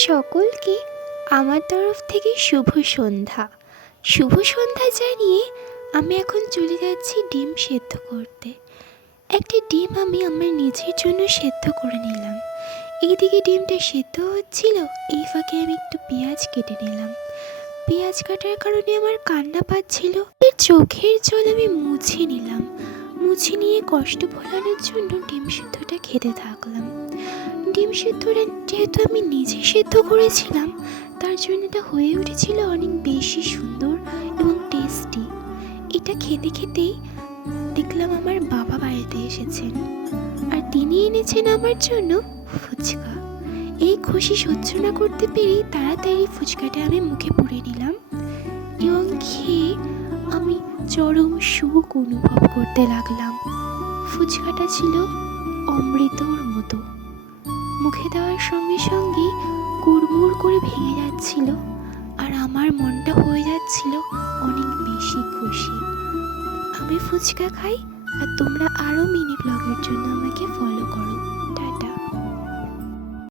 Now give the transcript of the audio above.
সকলকে আমার তরফ থেকে শুভ সন্ধ্যা। শুভ সন্ধ্যা জানিয়ে আমি এখন চলে যাচ্ছি ডিম সেদ্ধ করতে। একটি ডিম আমি আমার নিজের জন্য সেদ্ধ করে নিলাম। এইদিকে ডিমটা সেদ্ধ হচ্ছিল, এই ফাঁকে আমি একটু পেঁয়াজ কেটে নিলাম। পেঁয়াজ কাটার কারণে আমার কান্না পাচ্ছিল, এর চোখের জল আমি মুছে নিলাম। মুছে নিয়ে কষ্ট ভোলানোর জন্য ডিম সেদ্ধটা খেতে থাকলাম। ডিম সেদ্ধটা যেহেতু আমি নিজে সেদ্ধ করেছিলাম, তার জন্য এটা হয়ে উঠেছিল অনেক বেশি সুন্দর এবং টেস্টি। এটা খেতে খেতেই দেখলাম আমার বাবা বাড়িতে এসেছেন, আর তিনি এনেছেন আমার জন্য ফুচকা। এই খুশি সহ্য না করতে পেরে তাড়াতাড়ি ফুচকাটা আমি মুখে পুরে নিলাম এবং খেয়ে আমি চরম সুখ অনুভব করতে লাগলাম। ফুচকাটা ছিল অমৃতর মতো, মুখে দেওয়ার সঙ্গে সঙ্গে কুড়মুড় করে ভেঙে যাচ্ছিল, আর আমার মনটা হয়ে যাচ্ছিল অনেক বেশি খুশি। আমি ফুচকা খাই, আর তোমরা আরও মিনি ব্লগের জন্য